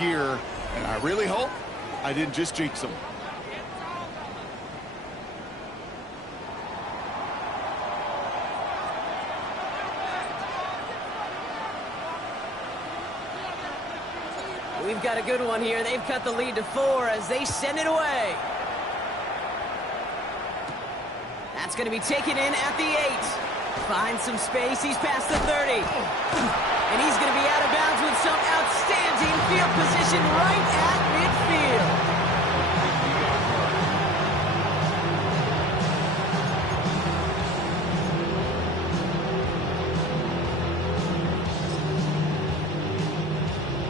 year, and I really hope I didn't just jinx them. We've got a good one here. They've cut the lead to 4 as they send it away. That's going to be taken in at the 8. Finds some space. He's past the 30. And he's going to be out of bounds with some outstanding field position right at midfield.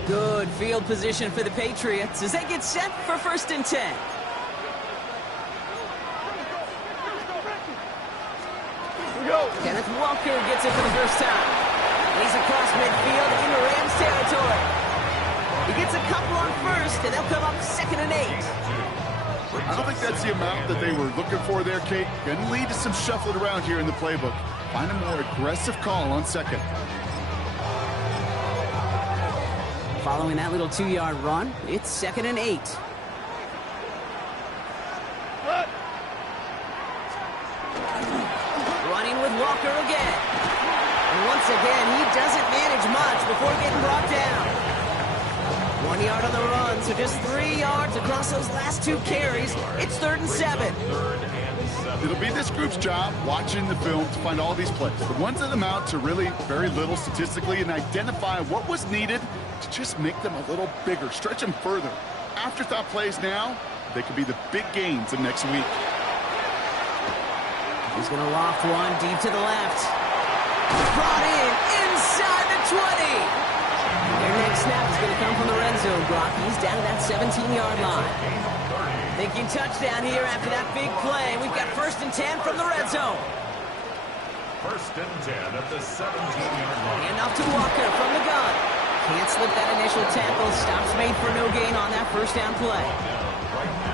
Good field position for the Patriots as they get set for 1st and 10. Kenneth Walker gets it for the first time. He's across midfield in Rams territory. He gets a couple on 1st, and they'll come up 2nd and 8. I don't think that's the amount that they were looking for there, Kate. Going to lead to some shuffling around here in the playbook. Find a more aggressive call on 2nd. Following that little 2-yard run, it's 2nd and 8. Running with Walker again. And once again, he doesn't manage much before getting brought down. 1 yard on the run, so just 3 yards across those last 2 carries. It's 3rd and 7. It'll be this group's job watching the film to find all these plays. The ones that amount to really very little statistically and identify what was needed to just make them a little bigger, stretch them further. Afterthought plays now, they could be the big gains of next week. He's going to loft one deep to the left. Brought in inside the 20. Their next snap is going to come from the red zone, Brock. He's down to that 17-yard line. Thinking touchdown here after that big play. We've got 1st and 10 from the red zone. 1st and 10 at the 17-yard line. And off to Walker from the gun. Can't slip that initial tackle. Stops made for no gain on that 1st down play.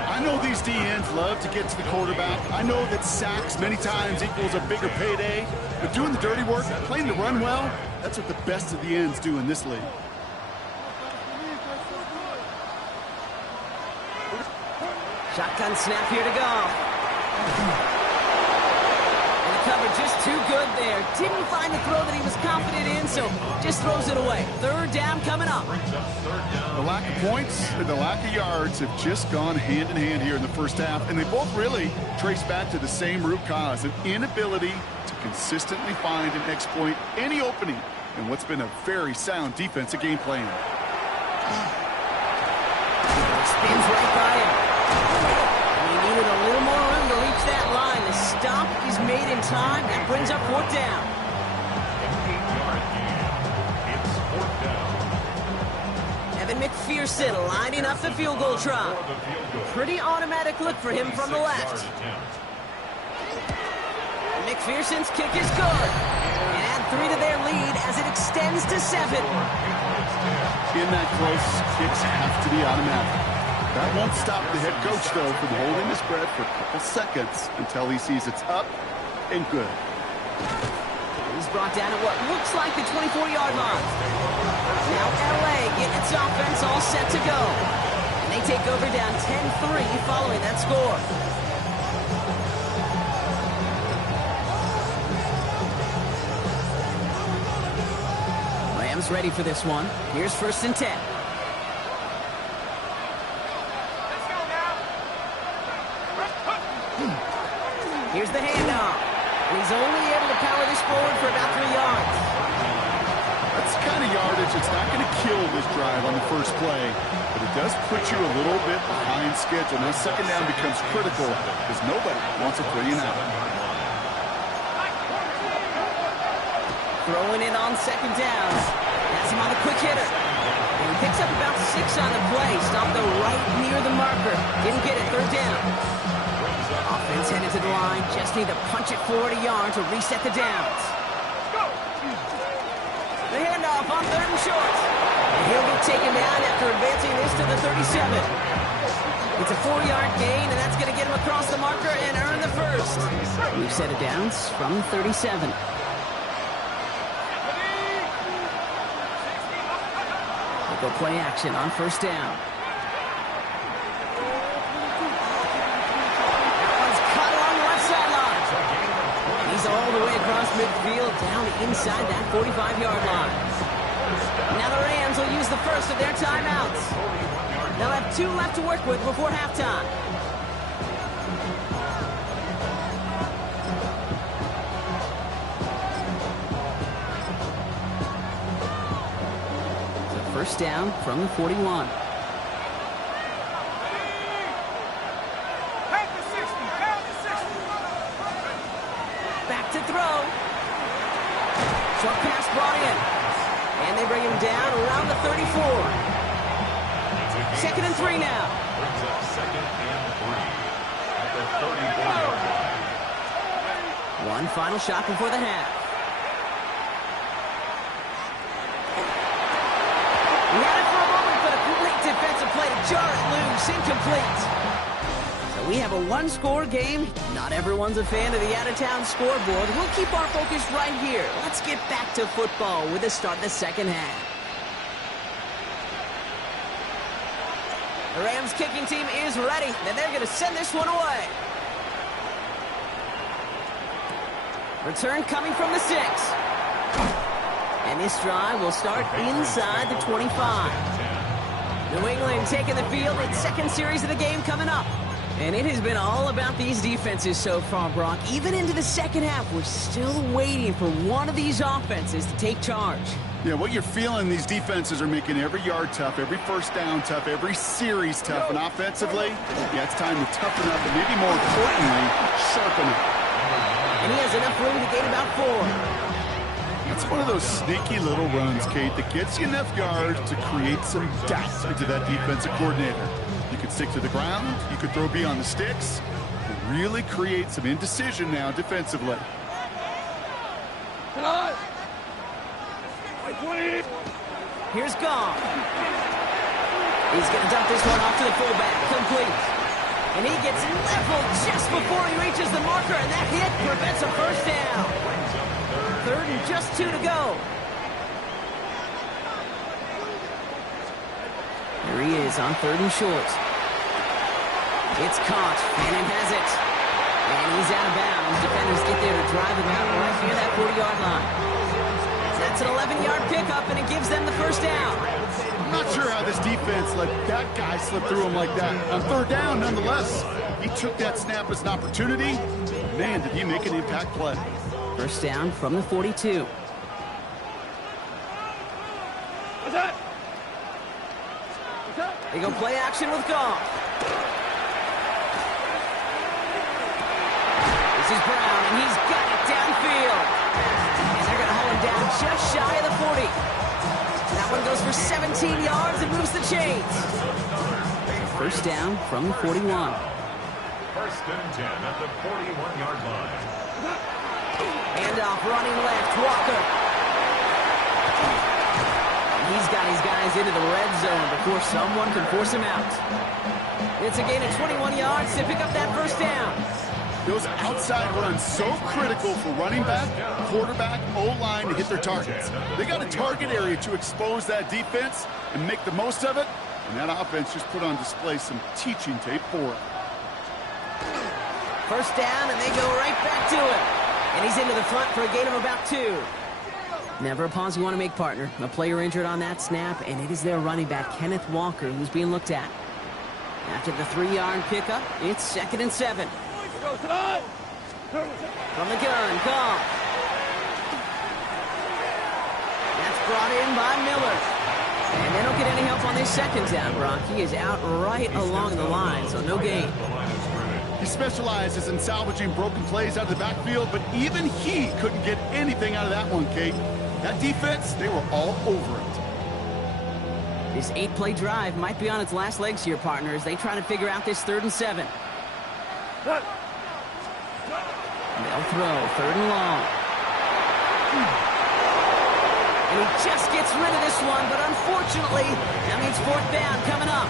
I know these DNs love to get to the quarterback. I know that sacks many times equals a bigger payday. But doing the dirty work, playing the run well, that's what the best of the ends do in this league. Shotgun snap here to go. And the cover just too good there. Didn't find the throw that he was confident in, so just throws it away. 3rd down coming up. The lack of points and the lack of yards have just gone hand in hand here in the 1st half, and they both really trace back to the same root cause, an inability to consistently find and exploit any opening in what's been a very sound defensive game plan. Spins right by him. He needed a little more room to reach that line. The stop is made in time. That brings up 4th down. Evan McPherson lining up the field goal try. Pretty automatic look for him from the left. McPherson's kick is good. And add 3 to their lead as it extends to 7. In that close, kicks have to be automatic. That won't stop the head coach, though, from holding his breath for a couple seconds until he sees it's up and good. He's brought down at what looks like the 24-yard line. Now LA getting its offense all set to go. And they take over down 10-3 following that score. Rams ready for this one. Here's 1st and 10. Here's the handoff. And he's only able to power this forward for about 3 yards. That's the kind of yardage that's not going to kill this drive on the 1st play, but it does put you a little bit behind schedule. Now 2nd down becomes critical because nobody wants a 3 and out. Throwing it on 2nd down. Has him on the quick hitter. And he picks up about 6 on the play. Stopped right near the marker. Didn't get it. 3rd down. Offense headed to the line. Just need to punch it forward a yard to reset the downs. The handoff on 3rd and short. And he'll be taken down after advancing this to the 37. It's a 4-yard gain, and that's going to get him across the marker and earn the 1st. We've set it downs from 37. Go play action on first down. That one's cut along the left sideline. And he's all the way across midfield, down inside that 45-yard line. Now the Rams will use the first of their timeouts. They'll have 2 left to work with before halftime. First down from the 41. Back to throw. Short pass brought in. And they bring him down around the 34. 2nd and 3 now. Brings up 2nd and 3 at the 34-yard line. One final shot before the half. We had it for a moment, but a great defensive play to jar it loose. Incomplete. So we have a one-score game. Not everyone's a fan of the out-of-town scoreboard. We'll keep our focus right here. Let's get back to football with the start of the second half. The Rams kicking team is ready, and they're going to send this one away. Return coming from the 6. And this drive will start inside the 25. New England taking the field in 2nd series of the game coming up. And it has been all about these defenses so far, Brock. Even into the second half, we're still waiting for one of these offenses to take charge. Yeah, what you're feeling, these defenses are making every yard tough, every first down tough, every series tough. And offensively, yeah, it's time to toughen up and maybe more importantly, sharpen up. And he has enough room to gain about 4. It's one of those sneaky little runs, Kate, that gets you enough yards to create some doubt into that defensive coordinator. You could stick to the ground, you could throw beyond the sticks, and really create some indecision now defensively. Here's Gong. He's going to dump this one off to the fullback. Complete. And he gets leveled just before he reaches the marker, and that hit prevents a first down. 3rd and just 2 to go. There he is on 3rd and short. It's caught. Fannin has it. And he's out of bounds. Defenders get there to drive him out right near that 40-yard line. That's an 11-yard pickup, and it gives them the first down. I'm not sure how this defense let that guy slip through him like that. On 3rd down, nonetheless, he took that snap as an opportunity. Man, did he make an impact play. First down from the 42. They go play action with Goff. This is Brown, and he's got it downfield. And they're going to haul him down just shy of the 40. That one goes for 17 yards and moves the chains. First down from the 41. 1st and 10 at the 41-yard line. Handoff running left, Walker. He's got his guys into the red zone before someone can force him out. It's a gain of 21 yards to pick up that first down. Those outside runs so critical for running back, quarterback, O-line to hit their targets. They got a target area to expose that defense and make the most of it. And that offense just put on display some teaching tape for it. First down, and they go right back to it. And he's into the front for a gain of about 2. Never a pause you want to make, partner. A player injured on that snap, and it is their running back, Kenneth Walker, who's being looked at. After the 3-yard pickup, it's 2nd and 7. From the gun, Goff. That's brought in by Miller. And they don't get any help on this second down, Brock. He is out right along the line, so no gain. He specializes in salvaging broken plays out of the backfield, but even he couldn't get anything out of that one, Kate. That defense, they were all over it. This 8-play drive might be on its last legs here, partners. They try to figure out this 3rd and 7. They'll throw 3rd and long. And he just gets rid of this one, but unfortunately, that means 4th down coming up.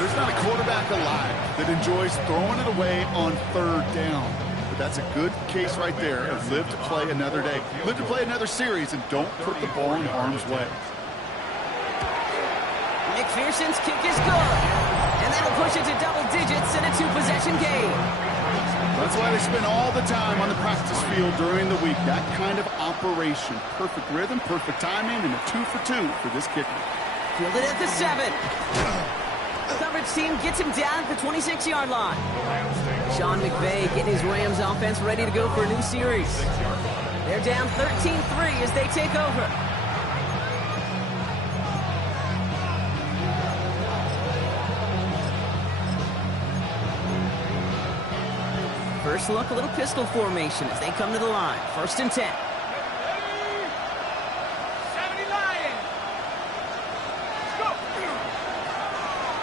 There's not a quarterback alive that enjoys throwing it away on 3rd down. But that's a good case right there of live to play another day. Live to play another series and don't put the ball in harm's way. McPherson's kick is good. And that'll push it to double digits in a 2-possession game. That's why they spend all the time on the practice field during the week. That kind of operation. Perfect rhythm, perfect timing, and a 2-for-2 for this kicker. Fielded at the 7. The coverage team gets him down at the 26-yard line. Sean McVay getting his Rams offense ready to go for a new series. They're down 13-3 as they take over. First look, a little pistol formation as they come to the line. 1st and 10.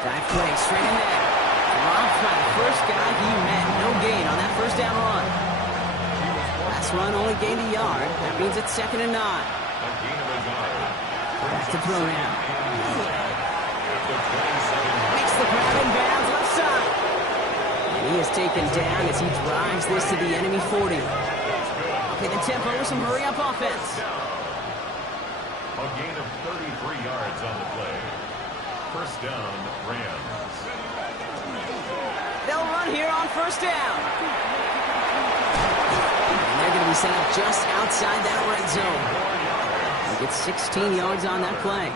Dive play straight in there. Dropped by the first guy he met. No gain on that first down run. Last run only gained a yard. That means it's 2nd and 9. Back to throw now. Makes the grab in bounds left side. And he is taken down as he drives this to the enemy 40. Okay, the tempo with some hurry-up offense. A gain of 33 yards on the play. 1st down, Rams. They'll run here on 1st down. And they're going to be set up just outside that red zone. They get 16 yards on that play.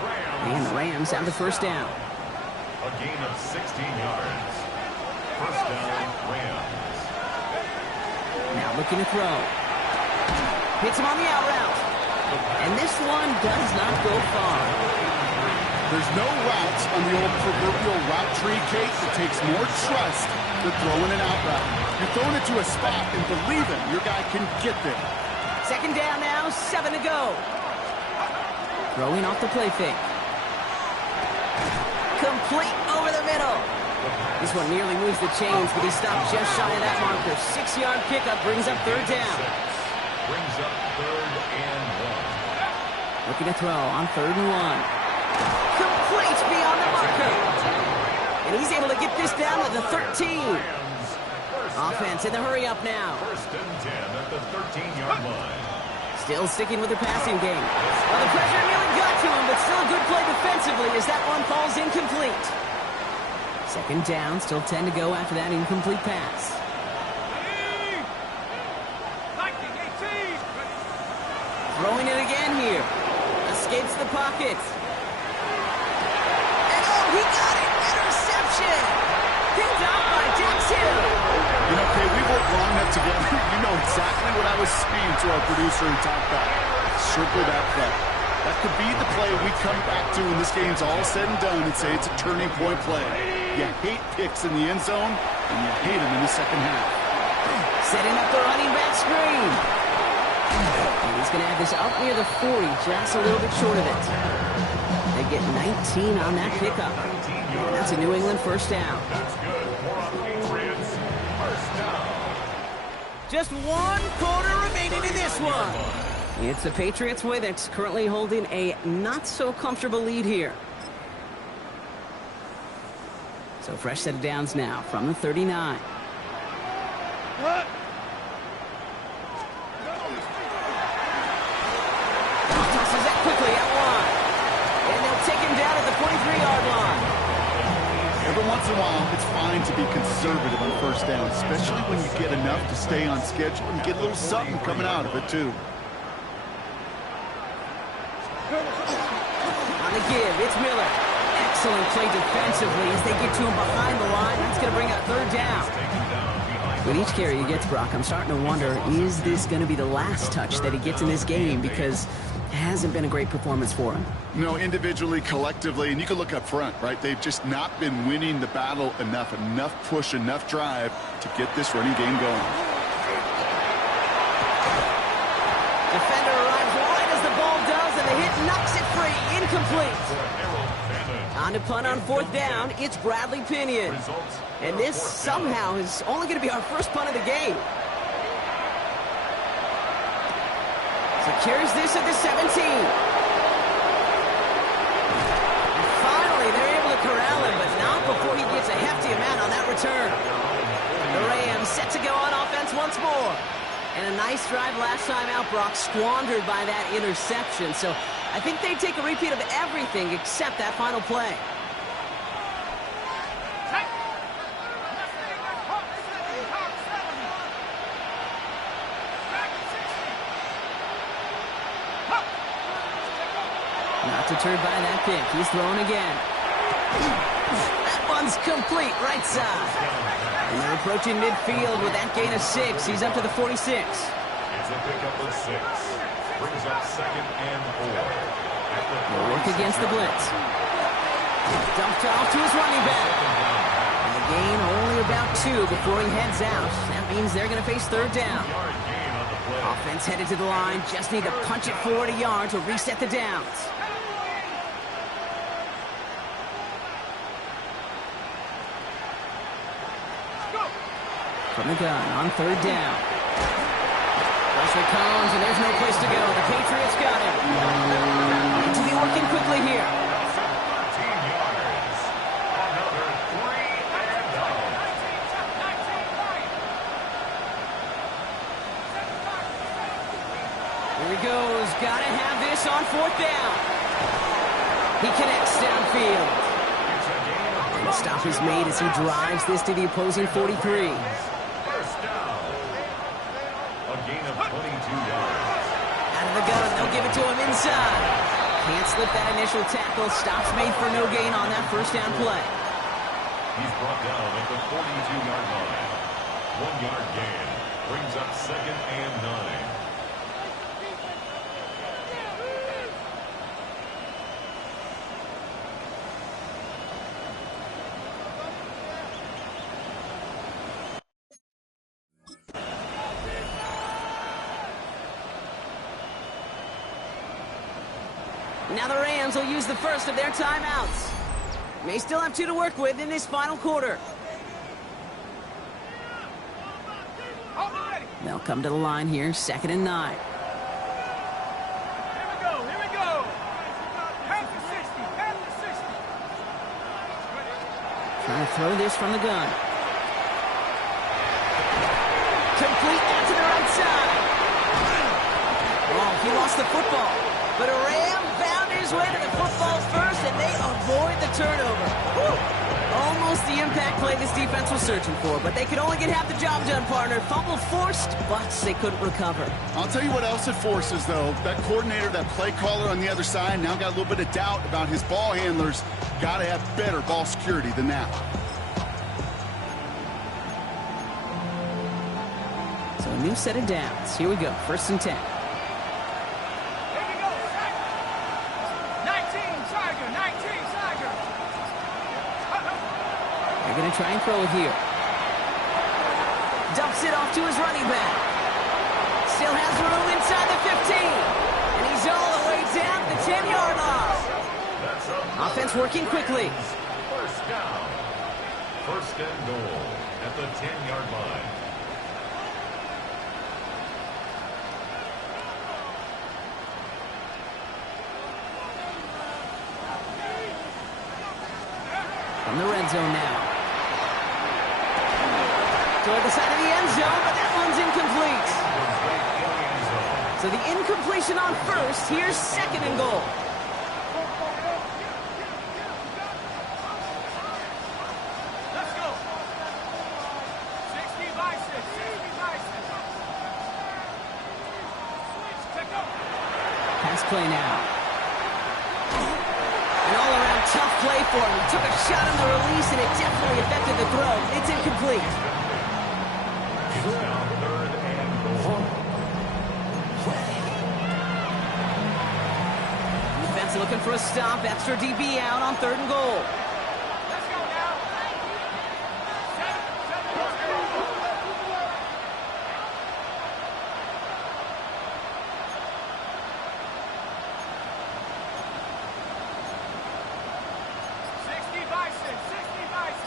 And the Rams have the 1st down. A gain of 16 yards. 1st down, Rams. Now looking to throw. Hits him on the out route. And this one does not go far. There's no routes on the old proverbial route tree, Kate. It takes more trust than throwing an out route. You're throwing it to a spot and believing your guy can get there. 2nd down now, 7 to go. Throwing off the play fake. Complete over the middle. This one nearly moves the chains, but he stopped just shy of that marker. 6-yard pickup brings up 3rd down. Brings up 3rd and 1. Looking to throw on 3rd and 1. Complete beyond the marker. And he's able to get this down to the 13. Offense in the hurry up now. 1st and 10 at the 13-yard line. Still sticking with the passing game. Well, the pressure nearly got to him, but still a good play defensively as that one falls incomplete. 2nd down, still 10 to go after that incomplete pass. Throwing it again here. Escapes the pocket. He got it! Interception! Picked off by Dax Hill. You know, Kay, we worked long enough together. You know exactly what I was saying to our producer and talk about. Circle that play. That could be the play we come back to when this game's all said and done and say it's a turning point play. You hate picks in the end zone, and you hate them in the 2nd half. Setting up the running back screen. And he's going to have this up near the 40, just a little bit short of it. They get 19 on that pickup. And that's a New England 1st down. That's good. More on Patriots. 1st down. Just 1 quarter remaining in this one. It's the Patriots way that's currently holding a not-so-comfortable lead here. So fresh set of downs now from the 39. What? Tosses that quickly out wide. And they'll take him down at the 43-yard line. Every once in a while, it's fine to be conservative on 1st down, especially when you get enough to stay on schedule and get a little something coming out of it, too. On the give, it's Miller. Excellent play defensively as they get to him behind the line. That's going to bring up 3rd down. With each carry he gets, Brock, I'm starting to wonder, is this going to be the last touch that he gets in this game? Because it hasn't been a great performance for him. You know, individually, collectively, and you can look up front, right? They've just not been winning the battle enough push, enough drive to get this running game going. Defender arrives right as the ball does, and the hit knocks it free. Incomplete. On to punt on 4th down, it's Bradley Pinion. And this somehow is only going to be our first punt of the game. Secures this at the 17. And finally, they're able to corral him, but not before he gets a hefty amount on that return. The Rams set to go on offense once more. And a nice drive last time out, Brock, squandered by that interception. So I think they take a repeat of everything except that final play. deterred by that pick. He's throwing again. That one's complete, right side. And they're approaching midfield with that gain of 6. He's up to the 46. It's a pickup of 6. Brings up 2nd and 4. They'll work against the blitz. Dumped off to his running back. And the gain only about 2 before he heads out. That means they're going to face 3rd down. Offense headed to the line. Just need to punch it forward a yard to reset the downs. From the gun on 3rd down. Pressure comes, and there's no place to go. The Patriots got him. Need to be working quickly here. 13 yards. Another 3 and out. Here he goes. Gotta have this on 4th down. He connects downfield. And the stop is made as he drives this to the opposing 43. Out of the gun, they'll give it to him inside. Can't slip that initial tackle. Stops made for no gain on that 1st down play. He's brought down at the 42-yard line. 1-yard gain. Brings up 2nd and 9. Now the Rams will use the first of their timeouts. May still have 2 to work with in this final quarter. They'll come to the line here, 2nd and 9. Here we go. Half to 60, half to 60. Trying to throw this from the gun. Complete out to the right side. Oh, he lost the football. But a Ram found his way to the football first, and they avoid the turnover. Whew. Almost the impact play this defense was searching for, but they could only get half the job done, partner. Fumble forced, but they couldn't recover. I'll tell you what else it forces, though. That coordinator, that play caller on the other side, now got a little bit of doubt about his ball handlers. Got to have better ball security than that. So a new set of downs. Here we go, 1st and 10. They're going to try and throw it here. Dumps it off to his running back. Still has room inside the 15. And he's all the way down the 10-yard line. Offense working quickly. 1st down. 1st and goal at the 10-yard line. From the red zone now. Toward the side of the end zone, but that one's incomplete. So the incompletion on 1st. Here's 2nd and goal. Let's go. 60 by 6, 60 by 6. Check up. Pass play now. An all-around tough play for him. He took a shot on the release, and it definitely affected the throw. It's incomplete. It's now 3rd and goal. Defense looking for a stop. Extra DB out on 3rd and goal. Let's go now. 60 by 6, 60 by 6.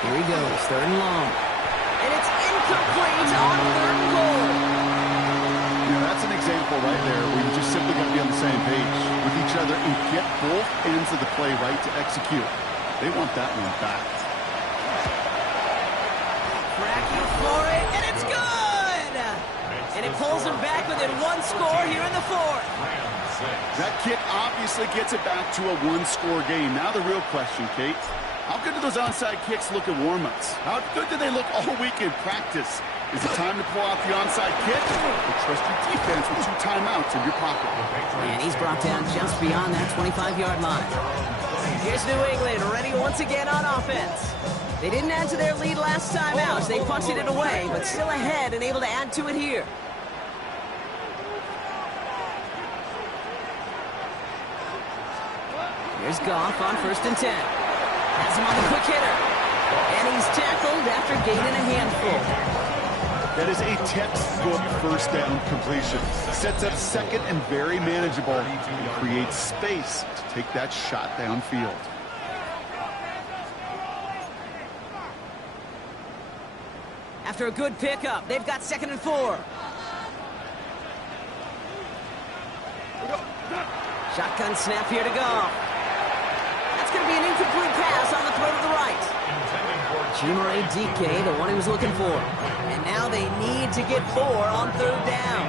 Here he goes, 3rd and long. And it's incomplete on 3rd and goal. You know, that's an example right there where you just simply got to be on the same page with each other and get both ends of the play right to execute. They want that one back. Cracking for it, and it's good! And it pulls them back within 1 score here in the 4th. That kick obviously gets it back to a 1-score game. Now the real question, Kate, how good do those onside kicks look at warm-ups? How good do they look all week in practice? Is it time to pull out the onside kick? Or trust your defense with 2 timeouts in your pocket? And he's brought down just beyond that 25-yard line. Here's New England ready once again on offense. They didn't add to their lead last time out. They punted it away, but still ahead and able to add to it here. Here's Goff on 1st and 10. Has him on the quick hitter. And he's tackled after gaining a handful. That is a textbook first down completion. Sets up second and very manageable. And creates space to take that shot downfield. After a good pickup, they've got 2nd and 4. Shotgun snap here to go. That's going to be an incomplete pass on the throw to the right. Jimere DK, the one he was looking for. And now they need to get 4 on 3rd down.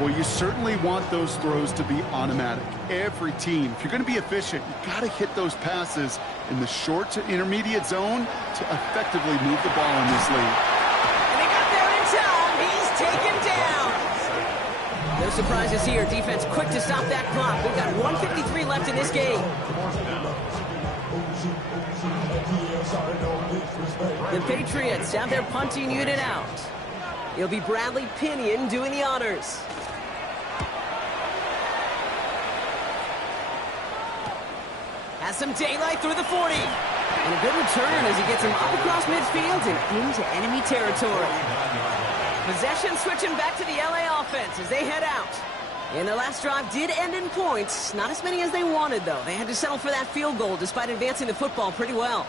Well, you certainly want those throws to be automatic. Every team, if you're going to be efficient, you got to hit those passes in the short to intermediate zone to effectively move the ball in this league. And they got there in time. He's taken down. No surprises here. Defense quick to stop that clock. We've got 1:53 left in this game. The Patriots have their punting unit out. It'll be Bradley Pinion doing the honors. Has some daylight through the 40. And a good return as he gets him up across midfield and into enemy territory. Possession switching back to the LA offense as they head out. And the last drive did end in points. Not as many as they wanted, though. They had to settle for that field goal despite advancing the football pretty well.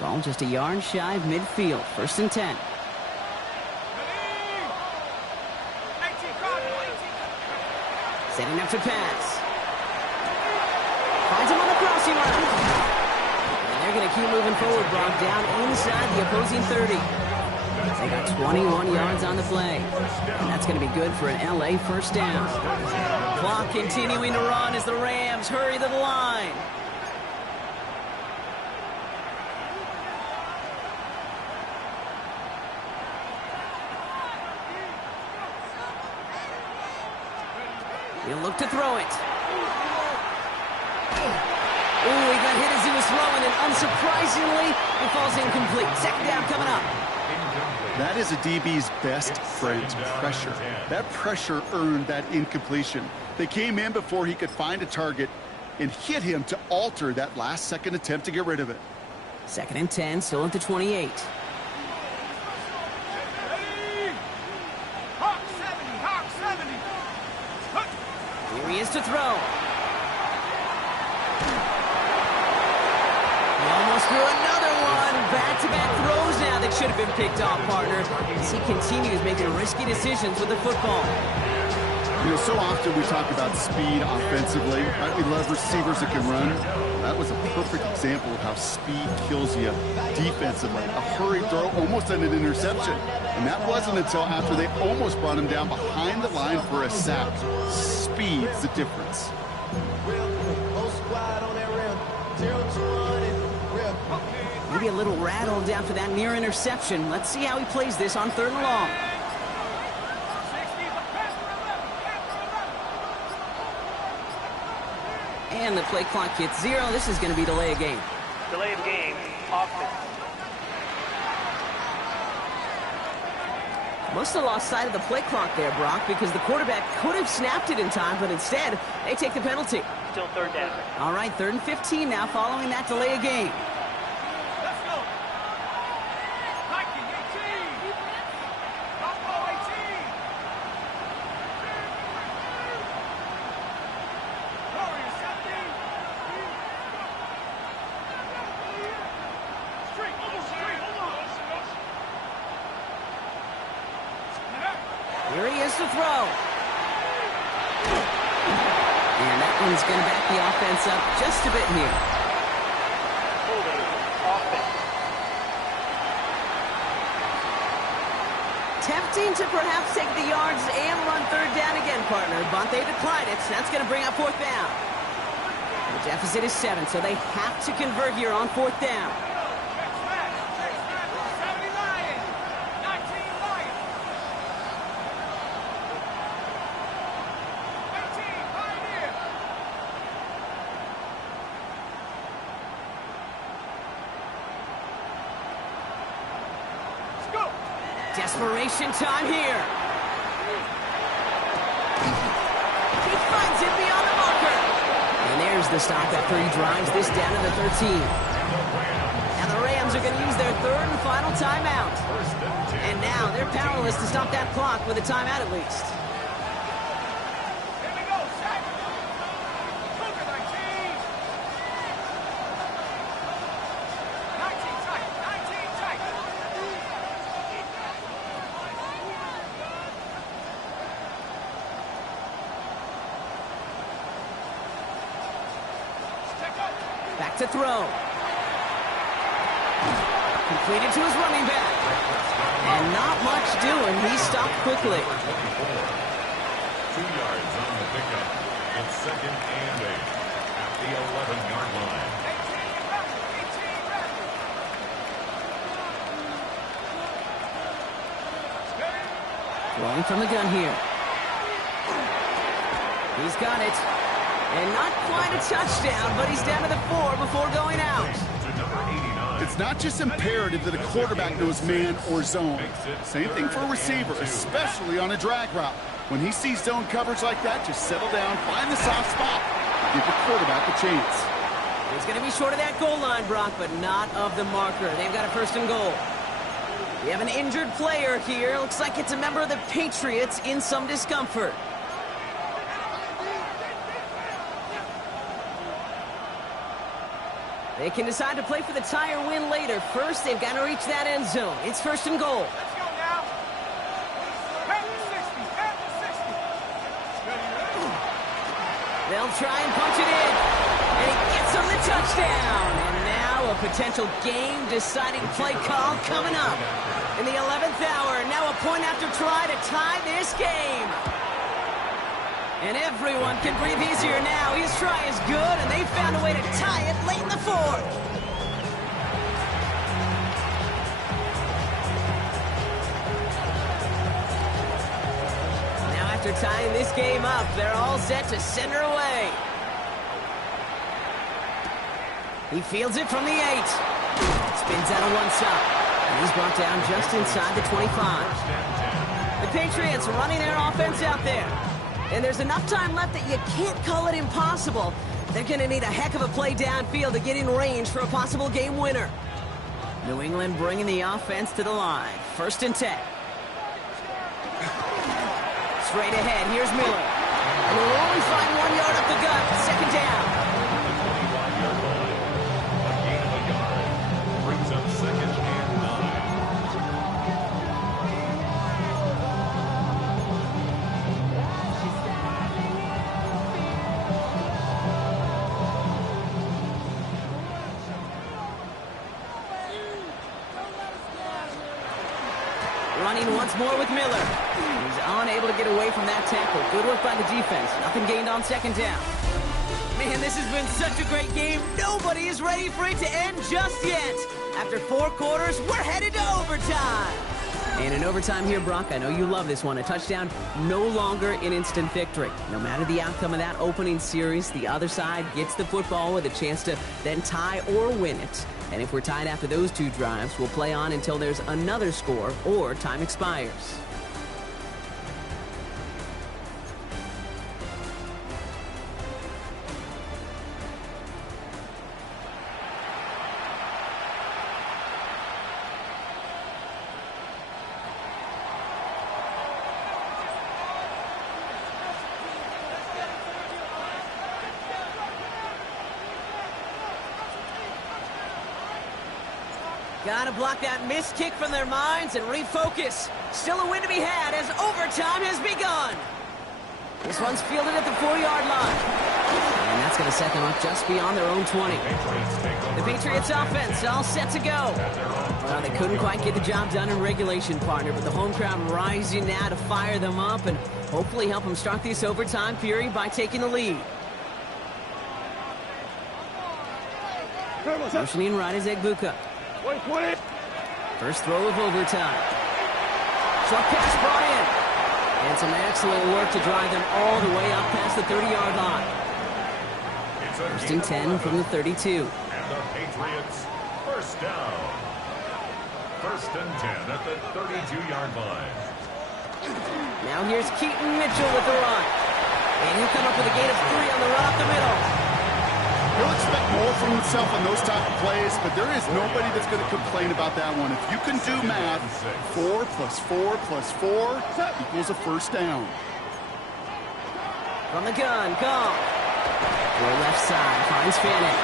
Ball just a yard shy of midfield. 1st and 10. Setting up to pass. Finds him on the crossing route. And they're going to keep moving forward, Brock, down inside the opposing 30. They got 21 yards on the play. And that's going to be good for an LA 1st down. Clock continuing to run as the Rams hurry to the line. He'll look to throw it. Ooh, he got hit as he was throwing, and unsurprisingly, it falls incomplete. 2nd down coming up. That is a DB's best friend, pressure. That pressure earned that incompletion. They came in before he could find a target and hit him to alter that last-second attempt to get rid of it. 2nd and 10, still at the 28. Here he is to throw. He almost threw another one. Back-to-back throws now that should have been picked off, partner. As he continues making risky decisions with the football. You know, so often we talk about speed offensively, right? We love receivers that can run. That was a perfect example of how speed kills you defensively. A hurried throw, almost an interception. And that wasn't until after they almost brought him down behind the line for a sack. Speed's the difference. Maybe a little rattled after that near interception. Let's see how he plays this on 3rd and long. And the play clock hits 0. This is going to be delay of game. Delay of game, offense. Must have lost sight of the play clock there, Brock, because the quarterback could have snapped it in time, but instead, they take the penalty. Still 3rd down. All right, 3rd and 15 now following that delay of game. Let's go. Nike 18. Buffalo 18. Warriors 17. Street. Here he is to throw. And that one's going to back the offense up just a bit here. Holding offense. Tempting to perhaps take the yards and run 3rd down again, partner, but they decline it. So that's going to bring up 4th down. The deficit is 7, so they have to convert here on 4th down. Desperation time here. He finds it beyond the marker. And there's the stop after he drives this down to the 13. Now the Rams are going to use their third and final timeout. And now they're powerless to stop that clock with a timeout at least. Here we go, set. Look at 19. 19 tight, 19 tight. Back to throw. Completed to his running back. And not much doing. He stopped quickly. 2 yards on the pickup. It's 2nd and 8 at the 11-yard line. 18 left. Throwing from the gun here. He's got it. And not quite a touchdown, but he's down to the 4 before going out. To number 89. It's not just imperative that a quarterback knows man or zone. Same thing for a receiver, especially on a drag route. When he sees zone coverage like that, just settle down, find the soft spot, give the quarterback a chance. He's going to be short of that goal line, Brock, but not of the marker. They've got a 1st and goal. We have an injured player here. Looks like it's a member of the Patriots in some discomfort. They can decide to play for the tie or win later. First, they've got to reach that end zone. It's 1st and goal. Let's go now. Back to 60, back to 60. They'll try and punch it in. And he gets him the touchdown. And now a potential game-deciding play call coming up. In the 11th hour, now a point after try to tie this game. And everyone can breathe easier now. His try is good, and they found a way to tie it late in the 4th. Now after tying this game up, they're all set to send her away. He fields it from the 8. Spins out on one side. And he's brought down just inside the 25. The Patriots running their offense out there. And there's enough time left that you can't call it impossible. They're going to need a heck of a play downfield to get in range for a possible game winner. New England bringing the offense to the line. 1st and 10. Straight ahead, here's Miller. And we'll only find 1 yard up the gut. 2nd down. A gain of a yard. Brings up 2nd and 9. Running once more with Miller. He's unable to get away from that tackle. Good work by the defense. Nothing gained on 2nd down. Man, this has been such a great game. Nobody is ready for it to end just yet. After 4 quarters, we're headed to overtime. And in overtime here, Brock, I know you love this one. A touchdown, no longer an instant victory. No matter the outcome of that opening series, the other side gets the football with a chance to then tie or win it. And if we're tied after those 2 drives, we'll play on until there's another score or time expires. Got to block that missed kick from their minds and refocus. Still a win to be had as overtime has begun. This one's fielded at the 4-yard line. And that's going to set them up just beyond their own 20. The Patriots offense all set to go. Well, they couldn't quite get the job done in regulation, partner, but the home crowd rising now to fire them up and hopefully help them start this overtime period by taking the lead. Motioning right is Egbuka. First throw of overtime. Short pass brought in. And some excellent work to drive them all the way up past the 30-yard line. 1st and 10 from the 32. And the Patriots, 1st down. First and 10 at the 32-yard line. Now here's Keaton Mitchell with the run. And he'll come up with a gain of 3 on the run up the middle. He'll expect more from himself on those type of plays, but there is nobody that's going to complain about that one. If you can do math, 4 plus 4 plus 4 equals a first down. From the gun, Gong. Throw left side, finds Fanning.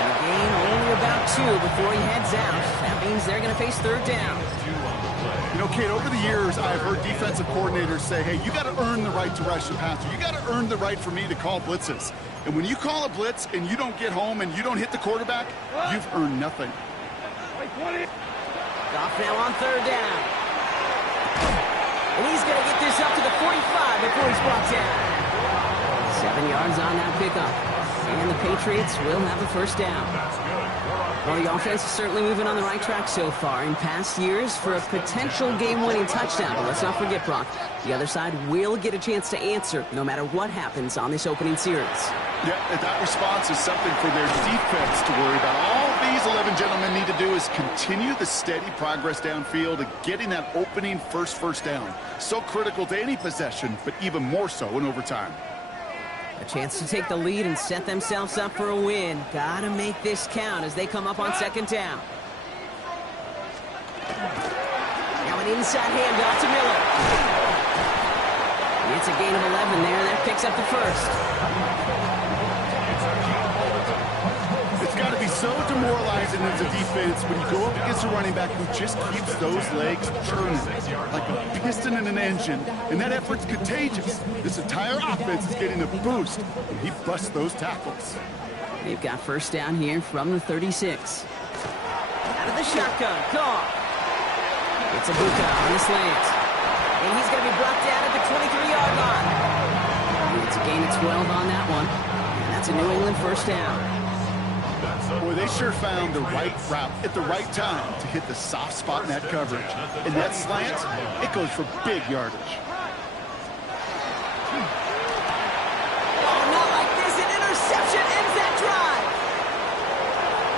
And a gain only about 2 before he heads out. That means they're going to face third down. You know, Kate, over the years, I've heard defensive coordinators say, hey, you got to earn the right to rush the passer. You got to earn the right for me to call blitzes. And when you call a blitz and you don't get home and you don't hit the quarterback, you've earned nothing. Goff now on third down. And he's going to get this up to the 45 before he's brought down. 7 yards on that pickup. And the Patriots will have a first down. Well, the offense is certainly moving on the right track so far in past years for a potential game-winning touchdown. But let's not forget, Brock, the other side will get a chance to answer no matter what happens on this opening series. Yeah, that response is something for their defense to worry about. All these 11 gentlemen need to do is continue the steady progress downfield and getting that opening first down. So critical to any possession, but even more so in overtime. A chance to take the lead and set themselves up for a win. Gotta make this count as they come up on second down. Now an inside handoff to Miller. It's a gain of 11 there. That picks up the first. It's got to be so demoralizing as a defense when you go up against a running back who just keeps those legs churning like a piston in an engine, and that effort's contagious. This entire offense is getting a boost when he busts those tackles. They've got first down here from the 36. Out of the shotgun, Goff. It's a Buka on the slant. And he's going to be brought down at the 23-yard line. It's a gain of 12 on that one. And that's a New England first down. Boy, they sure found the right route at the right time to hit the soft spot in that coverage. And that slant, it goes for big yardage. Oh, not like this. An interception ends that drive.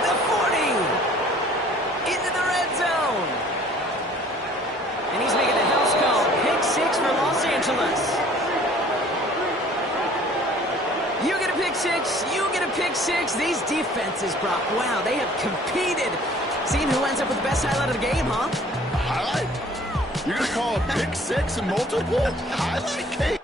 The 40. Into the red zone. And he's making the house call. Pick 6 for Los Angeles. You get a pick 6. You get a pick 6. These defenses, Brock, wow, they have competed. Seeing who ends up with the best highlight of the game, huh? Highlight? You're going to call a pick 6 and multiple? Highlight, Kate?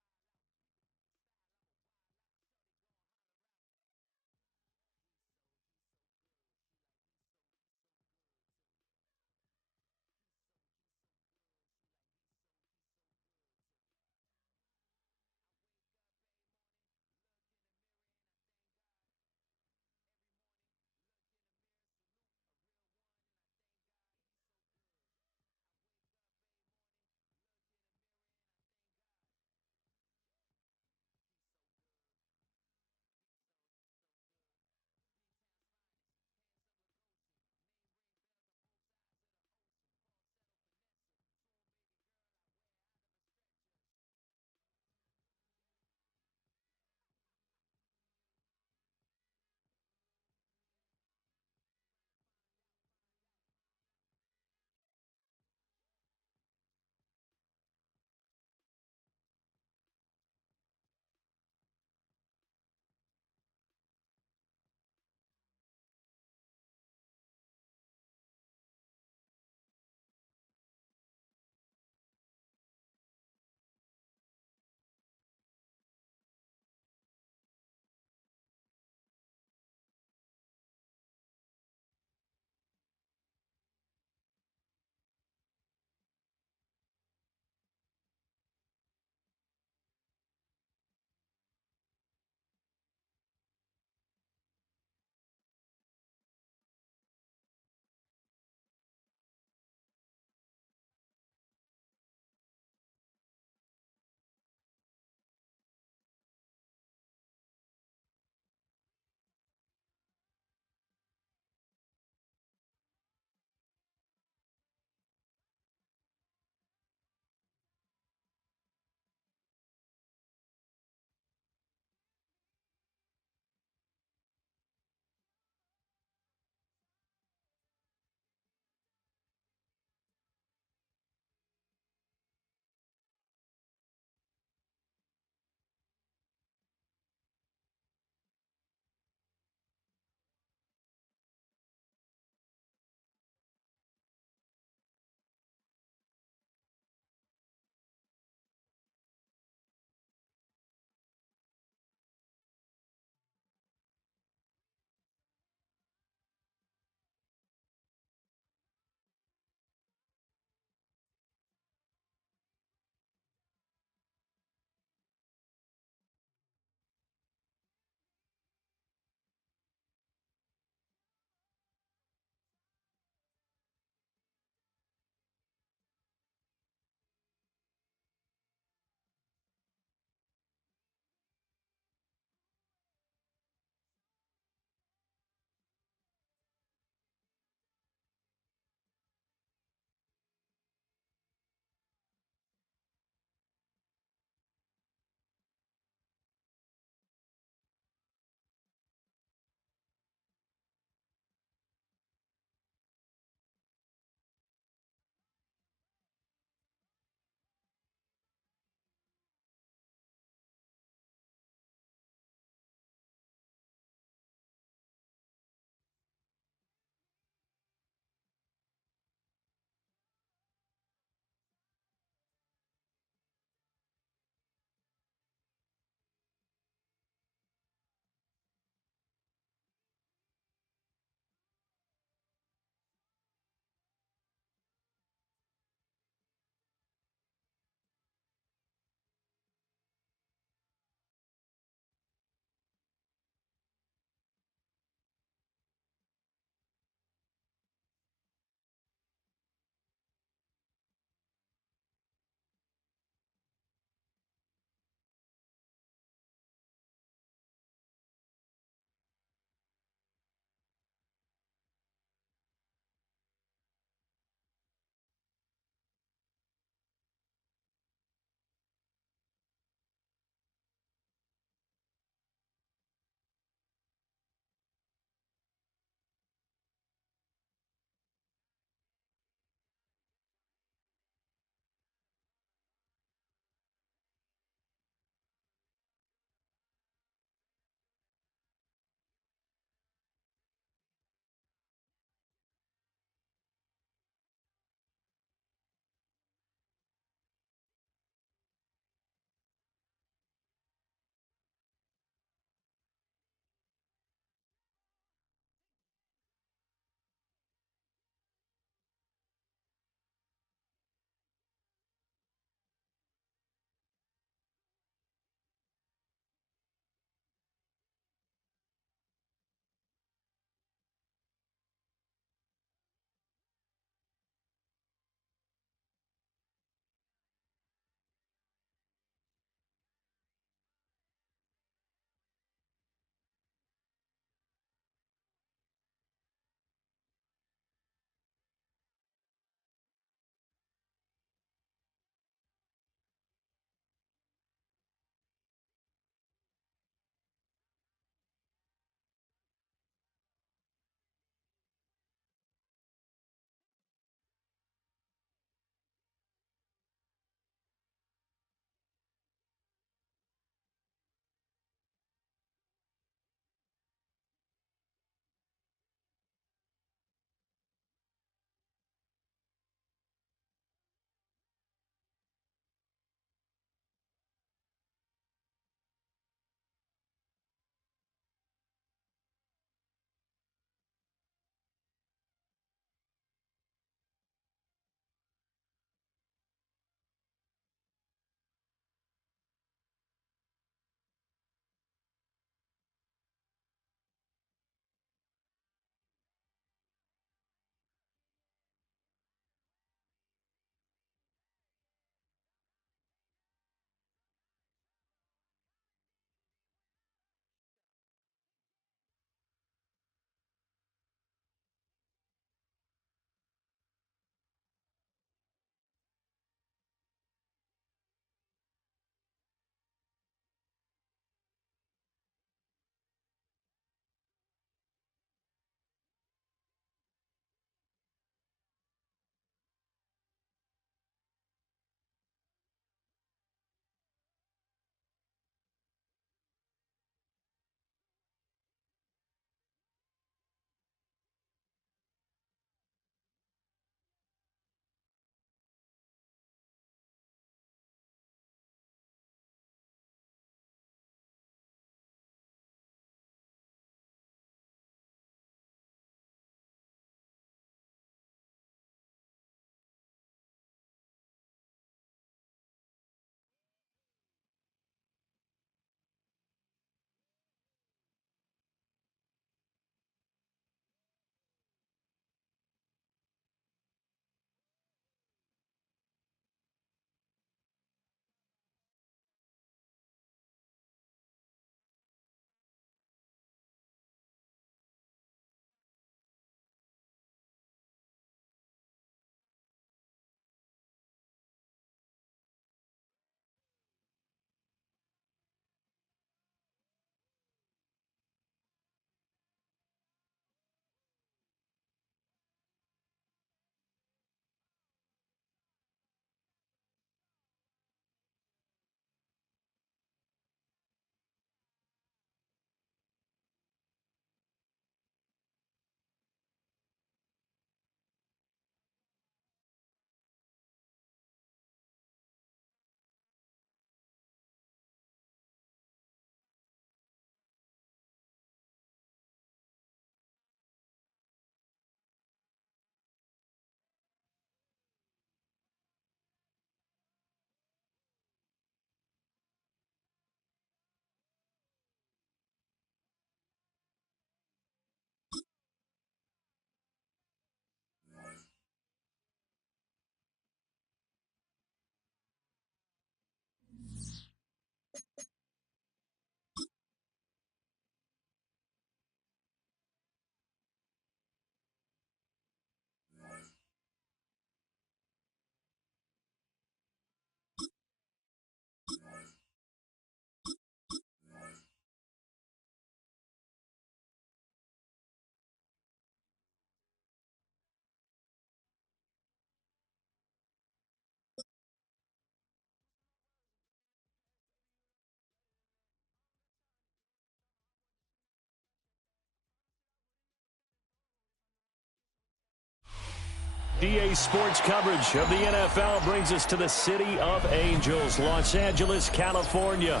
EA Sports coverage of the NFL brings us to the City of Angels, Los Angeles, California.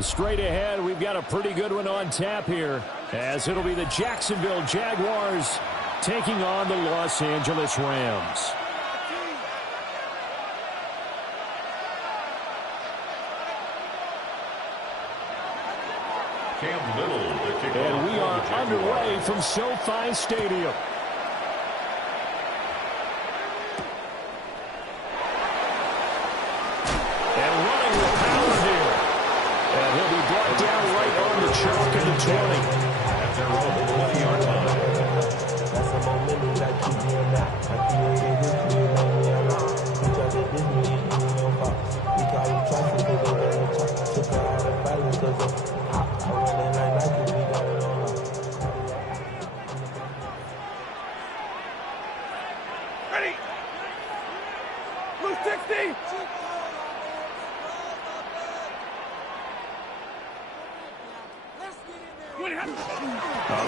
Straight ahead, we've got a pretty good one on tap here, as it'll be the Jacksonville Jaguars taking on the Los Angeles Rams. And we are underway from SoFi Stadium. And running with power here. And he'll be brought down right on the chalk of the 20. That's a roll for the 1-yard line. That's a momentum that keep me in that. I created history and I'm in that. We tried to diss me and you know fox. We call you traffic because they let me talk. Took her out of balance because I'm hot. I run it like Nike, we got it on lock. Ready? Blue 60.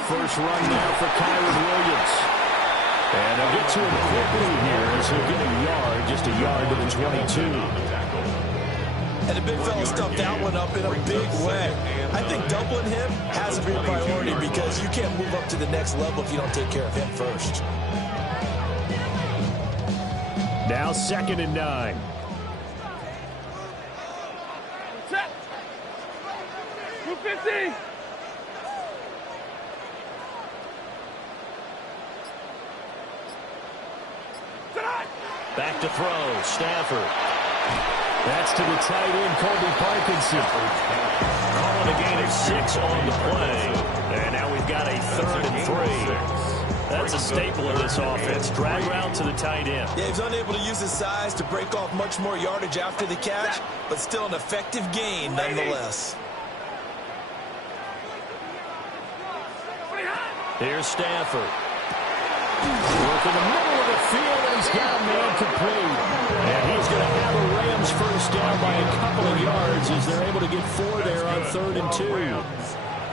First run now for Kyron Williams. And they'll get to him quickly here as he'll get a yard, just a yard to the 22. And the big fella stuffed that one up in a big way. I think doubling him has to be a priority because you can't move up to the next level if you don't take care of him first. Now 2nd and 9. Set. 250. Back to throw, Stafford. That's to the tight end, Colby Parkinson. Calling a gain of 6 on the play. And now we've got a 3rd and 3. That's a staple of this offense. Drag route to the tight end. Yeah, he's unable to use his size to break off much more yardage after the catch, but still an effective gain nonetheless. Here's Stafford. Work in the middle of the field, and he's got a man complete. And he's going to have a Rams first down by a couple of yards as they're able to get 4 there on 3rd and 2.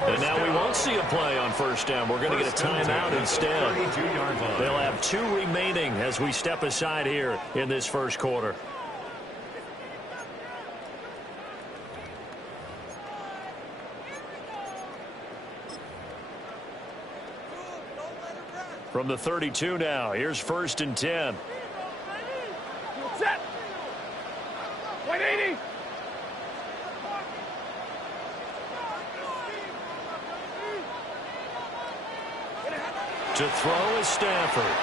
And now we won't see a play on first down. We're going to get a timeout instead. They'll have 2 remaining as we step aside here in this first quarter. From the 32 now, here's 1st and 10. Set. 180. To throw is Stafford.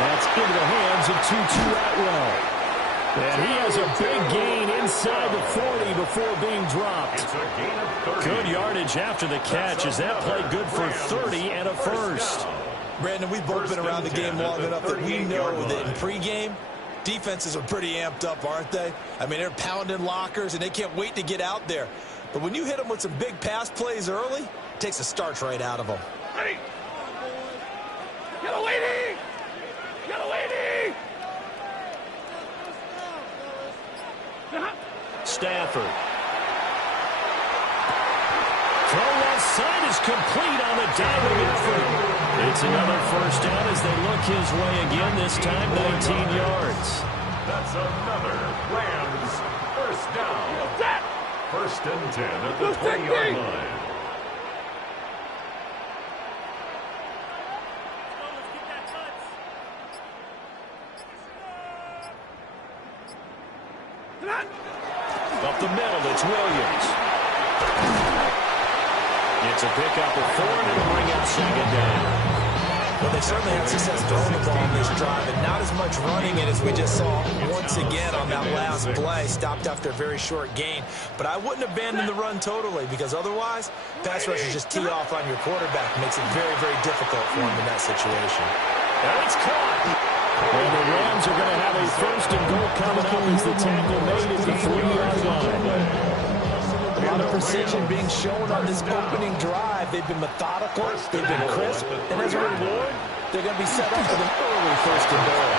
That's into the hands of Tutu Atwell. And he has a big gain inside the 40 before being dropped. Good yardage after the catch. Is that play good for 30 and a first? Brandon, we've both been around the game long enough that we know that in pregame, defenses are pretty amped up, aren't they? I mean, they're pounding lockers, and they can't wait to get out there. But when you hit them with some big pass plays early, it takes the starch right out of them. Ready. Yellow lady. Yellow lady. Stafford. Throw left side is complete on the diving effort. It's another first down as they look his way again, this time 19 yards. That's another Rams first down. 1st and 10 at the 20-yard line. Up the middle, it's Williams. It's a pickup of 4 and it'll bring up 2nd down. Well, they certainly had success throwing the ball on this drive, and not as much running it as we just saw once again on that last play. Stopped after a very short gain. But I wouldn't abandon the run totally, because otherwise, pass rushers just tee off on your quarterback. It makes it very, very difficult for him in that situation. And it's caught. And the Rams are going to have a 1st and goal coming up as the tackle made at the 3-yard line. A lot of precision being shown on this opening drive. They've been methodical, they've been crisp, and as a reward, they're going to be set up with an early 1st and goal.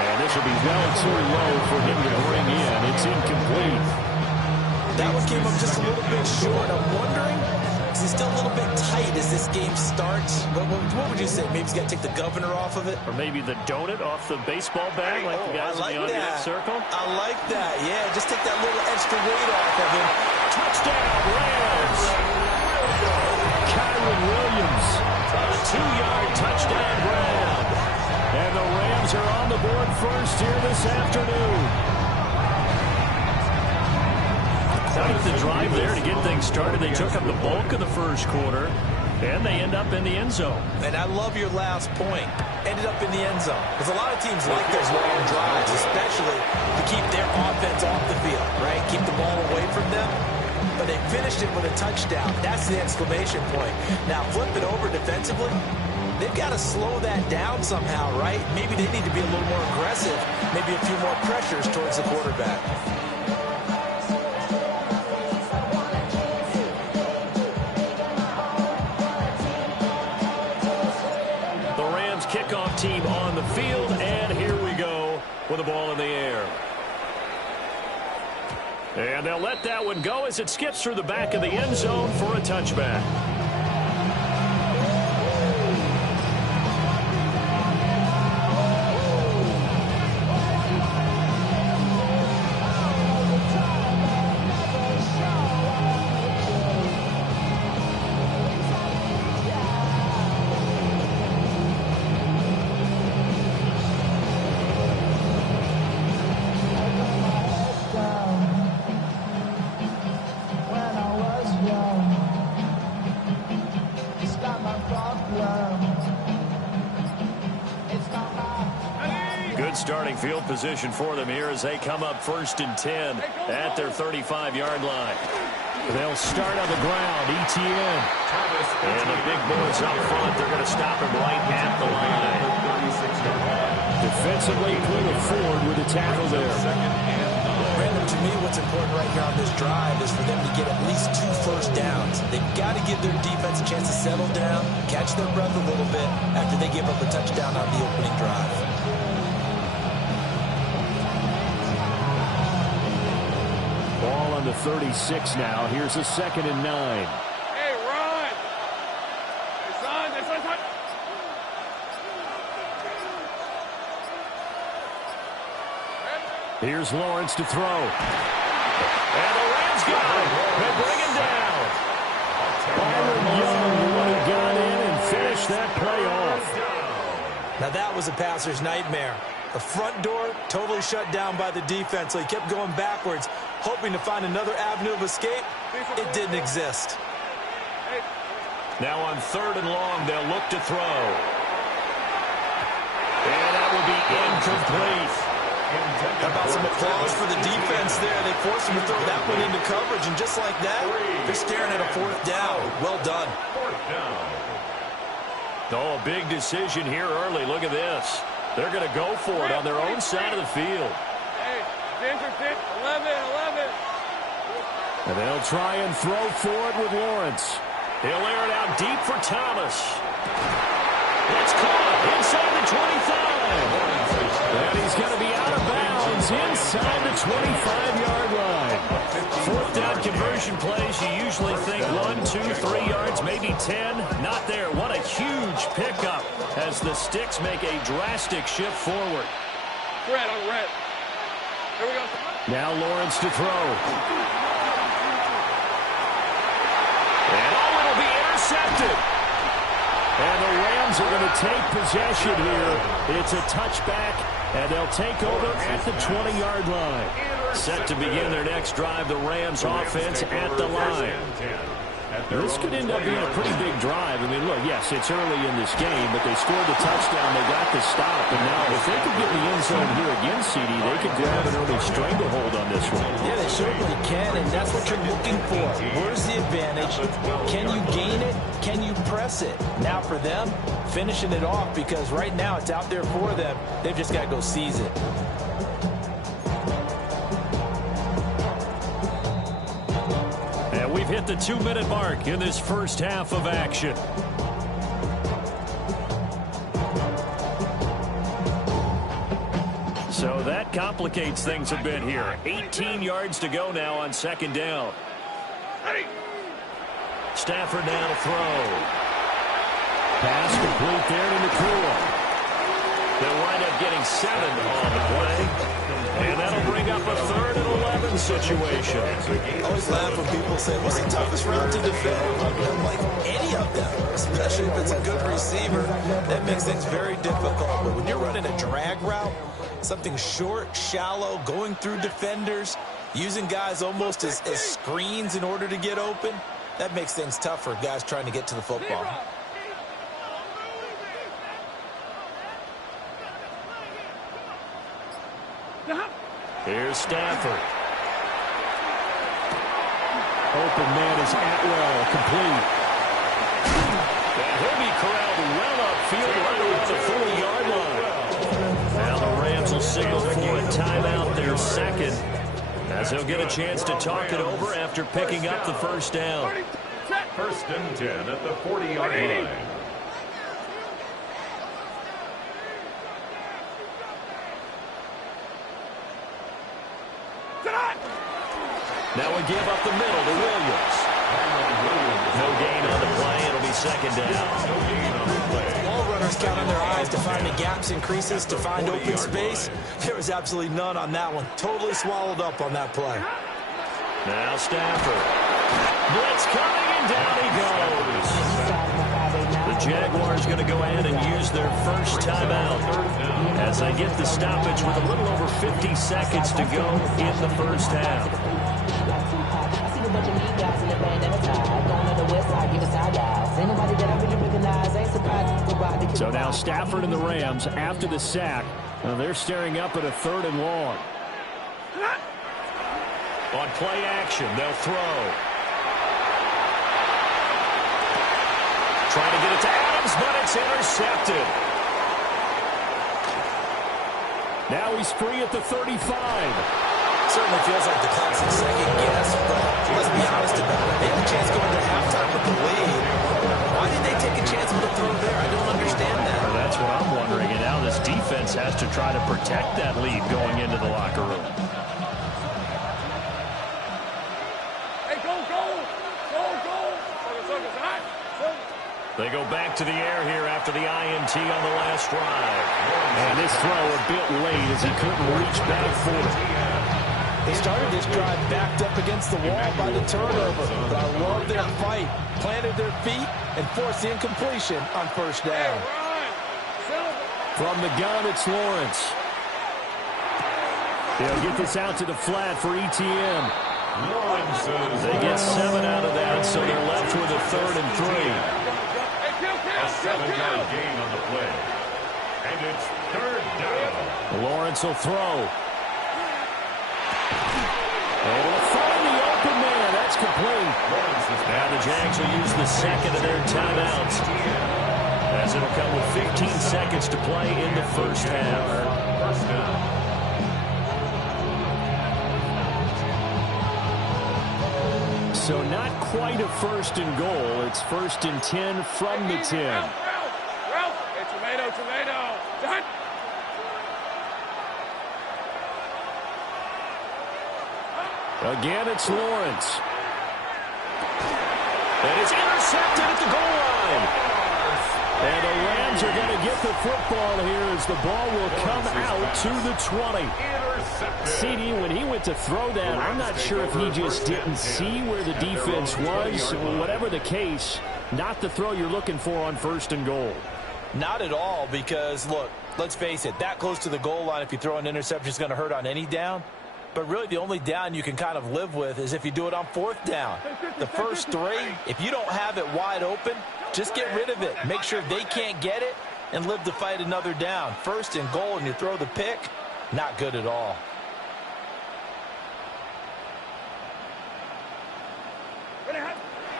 And this will be well too low for him to bring in. It's incomplete. That one came up just a little bit short. I'm wondering Is he still a little bit tight as this game starts? What would you say? Maybe he's got to take the governor off of it? Or maybe the donut off the baseball bat, like the guys in the on-deck circle? I like that. Yeah, just take that little extra weight off of him. Touchdown, Rams! Kyron Williams, a 2-yard touchdown grab. And the Rams are on the board first here this afternoon. Quite the drive there to get things started. They took up the bulk of the first quarter, and they end up in the end zone. And I love your last point. Ended up in the end zone. Because a lot of teams like those long drives, especially to keep their offense off the field, right? Keep the ball away from them. But they finished it with a touchdown. That's the exclamation point. Now, flip it over defensively. They've got to slow that down somehow, right? Maybe they need to be a little more aggressive. Maybe a few more pressures towards the quarterback. Kickoff team on the field, and here we go with the ball in the air. And they'll let that one go as it skips through the back of the end zone for a touchback. Starting field position for them here as they come up 1st and 10 at their 35-yard line. They'll start on the ground. ETN. And the big boys up front, they're going to stop him right at the line. Defensively, putting forward with a tackle there. Brandon, to me, what's important right here on this drive is for them to get at least 2 first downs. They've got to give their defense a chance to settle down, catch their breath a little bit after they give up a touchdown on the opening drive. Ball on the 36 now. Here's a 2nd and 9. Hey, run! Hey, son, son. Here's Lawrence to throw. And the Rams got him. They bring him down. Byron Young, the one who got in and finished that play off. Now that was a passer's nightmare. The front door totally shut down by the defense, so he kept going backwards, hoping to find another avenue of escape. It didn't exist. Now on 3rd and long, they'll look to throw. And that will be incomplete. How about some applause for the defense there? They forced him to throw that one into coverage, and just like that, they're staring at a 4th down. Well done. Oh, a big decision here early. Look at this. They're going to go for it on their own side of the field. Hey, Ginger, 11. And they'll try and throw for it with Lawrence. He'll air it out deep for Thomas. It's caught inside the 25. And he's going to be out of bounds inside the 25-yard line. 4th down conversion plays, you usually think 1, 2, 3 yards, maybe 10. Not there. What a huge pickup as the Sticks make a drastic shift forward. Red on red. Here we go. Now Lawrence to throw. And it'll be intercepted. And the Rams are going to take possession here. It's a touchback, and they'll take over at the 20-yard line. Set to begin their next drive, the Rams offense at the line. This could end up being a pretty big drive. I mean, look, yes, it's early in this game, but they scored the touchdown. They got the stop. And now if they could get in the end zone here again, CD, they could grab an early stranglehold on this one. Yeah, they certainly can, and that's what you're looking for. Where's the advantage? Can you gain it? Can you press it? Now for them, finishing it off, because right now it's out there for them. They've just got to go seize it. We've hit the 2-minute mark in this first half of action. So that complicates things a bit here. 18 yards to go now on 2nd down. Stafford now to throw. Pass complete there to Nakua. They'll wind up getting 7 on the play. And that'll bring up a 3rd and 11 situation. I always laugh when people say, what's the toughest route to defend? I'm like, any of them, especially if it's a good receiver. That makes things very difficult. But when you're running a drag route, something short, shallow, going through defenders, using guys almost as screens in order to get open, that makes things tough for guys trying to get to the football. Here's Stafford. Open man is Atwell, complete. And he'll be corralled well upfield right around the 40-yard line. Now the Rams will signal for a timeout, their second, as they'll get a chance to talk it over after picking up the first down. 1st and 10 at the 40-yard line. Now we give up the middle to Williams. No gain on the play. It'll be 2nd down. All runners count on their eyes to find the gaps and creases, to find open space. There was absolutely none on that one. Totally swallowed up on that play. Now Stafford. Blitz coming, and down he goes. The Jaguars going to go ahead and use their first timeout as they get the stoppage with a little over 50 seconds to go in the first half. So now Stafford and the Rams, after the sack, they're staring up at a 3rd and long. On play action, they'll throw. Trying to get it to Adams, but it's intercepted. Now he's free at the 35. Certainly feels like the classic second guess, but let's be honest about it. They had a chance going to halftime with the lead. Why did they take a chance with the throw there? I don't understand that. Well, that's what I'm wondering. And now this defense has to try to protect that lead going into the locker room. Hey, go, go! Go, go! They go back to the air here after the INT on the last drive. And this throw a bit late as he couldn't reach back for it. They started this drive backed up against the wall by the turnover, but I love their fight. Planted their feet and forced the incompletion on 1st down. From the gun, it's Lawrence. They'll get this out to the flat for ETN. They get 7 out of that, so they're left with a 3rd and 3. A 7-yard gain on the play. And it's 3rd down. Lawrence will throw. And he'll find the open man. That's complete. Now the Jags will use the 2nd of their timeouts, as it'll come with 15 seconds to play in the first half. 1st down. So not quite a 1st and goal. It's 1st and 10 from the 10. Hey, tomato, tomato. Done. Again, it's Lawrence. And it's intercepted at the goal line. And the Rams are going to get the football here as the ball will come out to the 20. CD, when he went to throw that, I'm not sure if he just didn't see where the defense was. Whatever the case, not the throw you're looking for on 1st and goal. Not at all, because, look, let's face it, that close to the goal line, if you throw an interception, is going to hurt on any down. But really, the only down you can kind of live with is if you do it on 4th down. The first 3, if you don't have it wide open, just get rid of it. Make sure they can't get it and live to fight another down. 1st and goal, and you throw the pick, not good at all.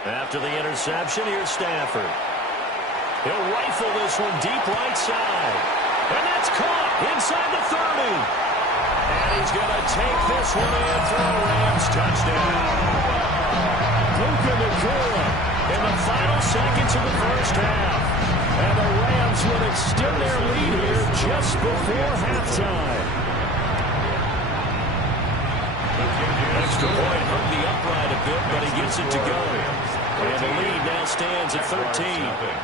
After the interception, here's Stafford. He'll rifle this one deep right side. And that's caught inside the 30. And he's going to take this one in for a Rams touchdown. Nakua in the final seconds of the first half. And the Rams will extend their lead here just before halftime. Extra point hurt the upright a bit, but he gets it to go. And the lead now stands at 13.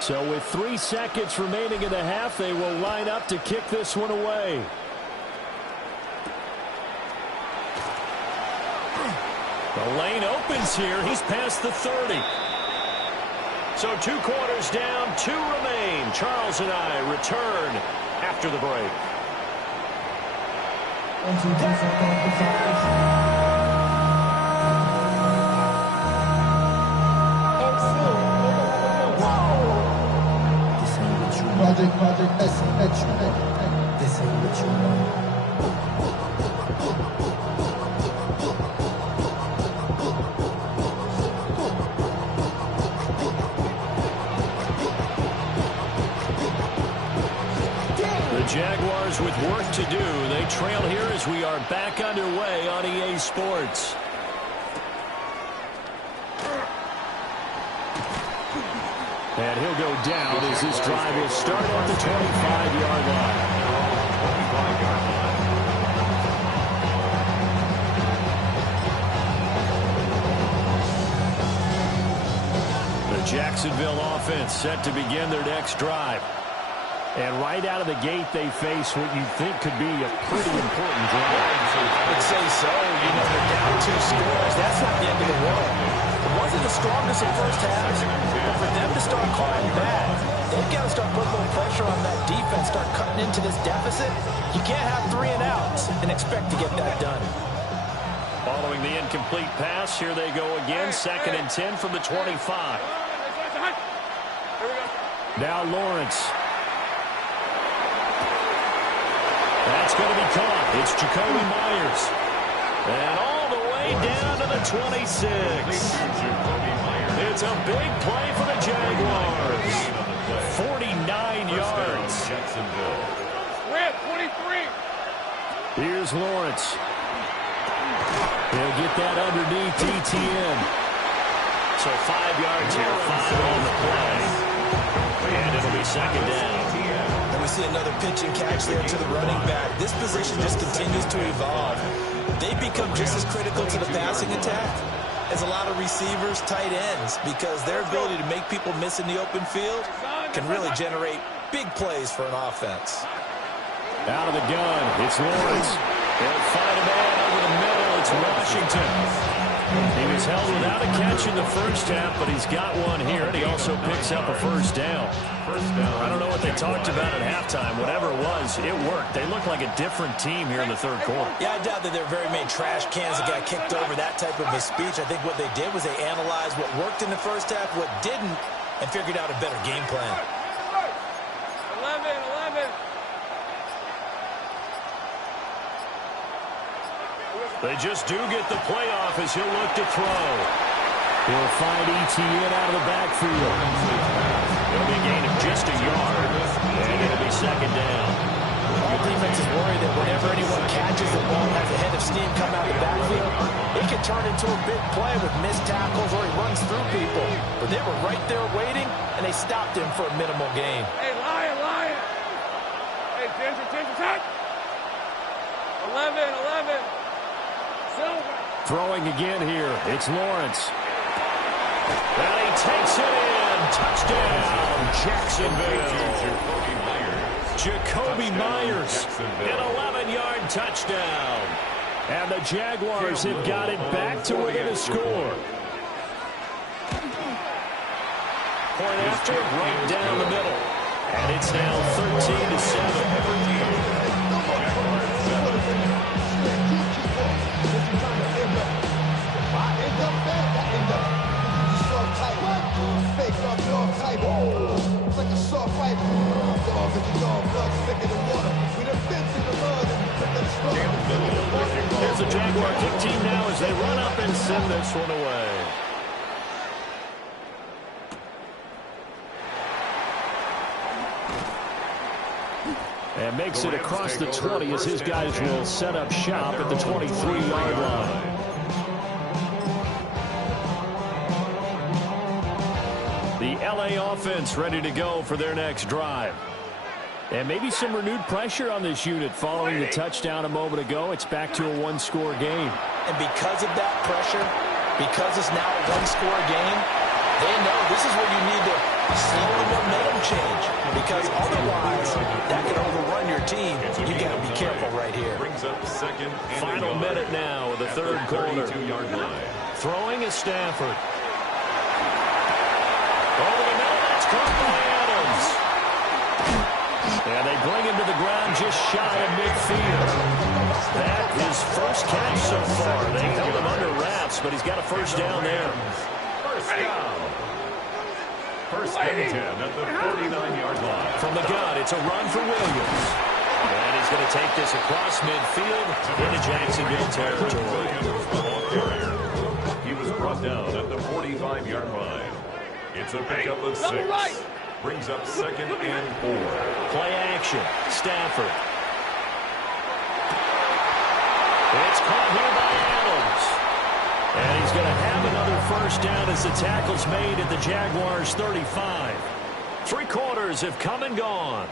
So with 3 seconds remaining in the half, they will line up to kick this one away. The lane opens here. He's past the 30. So 2 quarters down, 2 remain. Charles and I return after the break. Project, this ain't what you want. The Jaguars with work to do. They trail here as we are back underway on EA Sports. And he'll go down as this drive will start at the 25-yard line. The Jacksonville offense set to begin their next drive. And right out of the gate, they face what you think could be a pretty important drive. I would say so. You know, they're down 2 scores. That's not the end of the world. It wasn't the strongest in first half, but for them to start climbing back, they've got to start putting a little pressure on that defense, start cutting into this deficit. You can't have 3 and outs and expect to get that done. Following the incomplete pass, here they go again, 2nd and 10 from the 25. Now Lawrence. That's going to be caught. It's Jacoby Myers. And all the way down to the 26. It's a big play for the Jaguars. 49 yards. Red, 23. Here's Lawrence. He'll get that underneath ETN. So 5 yards here, 5 on the play. And it'll be 2nd down. And we see another pitch and catch there to the running back. This position just continues to evolve. They become just as critical to the passing attack as a lot of receivers, tight ends, because their ability to make people miss in the open field can really generate big plays for an offense. Out of the gun, it's Lawrence. They'll find a man over the middle. It's Washington. He was held without a catch in the first half, but he's got one here, and he also picks up a first down. I don't know what they talked about at halftime. Whatever it was, it worked. They look like a different team here in the 3rd quarter. Yeah, I doubt that there are very many trash cans that got kicked over, that type of a speech. I think what they did was they analyzed what worked in the first half, what didn't, and figured out a better game plan. 11. They just do get the playoff as he'll look to throw. He'll find ETN out of the backfield. It'll be a gain of just a yard, and it'll be 2nd down. The defense is worried that whenever anyone catches the ball and has a head of steam come out of the backfield, it can turn into a big play with missed tackles or he runs through people. But they were right there waiting, and they stopped him for a minimal gain. Hey, Lion. Hey, attention, touch. 11. Throwing again here. It's Lawrence. And he takes it in. Touchdown, Jacksonville. Jacoby Myers, an 11-yard touchdown. And the Jaguars have got it back to within a score. Point after, right down the middle. And it's now 13-7. Here's the Jaguar kick team now as they run up and send this one away. And makes it across the 20 as his guys will set up shop at the 23-yard line. The LA offense ready to go for their next drive. And maybe some renewed pressure on this unit following the touchdown a moment ago. It's back to a one-score game. And because of that pressure, because it's now a one-score game, they know this is where you need to slow the momentum change. Because otherwise, that can overrun your team. You got to be careful right here. Brings up second. Final minute now of the third quarter. 32-yard line. Throwing is Stafford. Over the middle, that's caught by Adams. And they bring him to the ground just shy of midfield. That is first catch so far. They held him under wraps, but he's got a first down there. First down. First and 10 at the 49-yard line. From the gun, it's a run for Williams. And he's going to take this across midfield into Jacksonville territory. He was brought down at the 45-yard line. It's a pickup of 6. Brings up second and 4. Play action. Stafford. It's caught here by Adams. And he's going to have another first down as the tackle's made at the Jaguars' 35. 3 quarters have come and gone.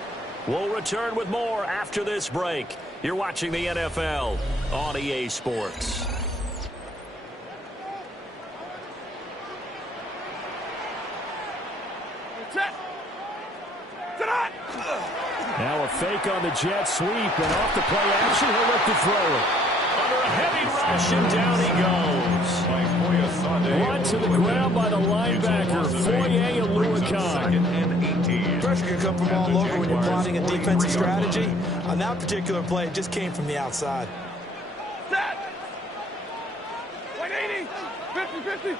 We'll return with more after this break. You're watching the NFL on EA Sports. Now a fake on the jet sweep, and off the play action, he'll look to throw it. Under a heavy rush, and down he goes. Run to the ground by the linebacker, Foye Aluakon. Pressure can come from all over when you're plotting a defensive strategy. On that particular play, it just came from the outside. Set! 180! 50-50!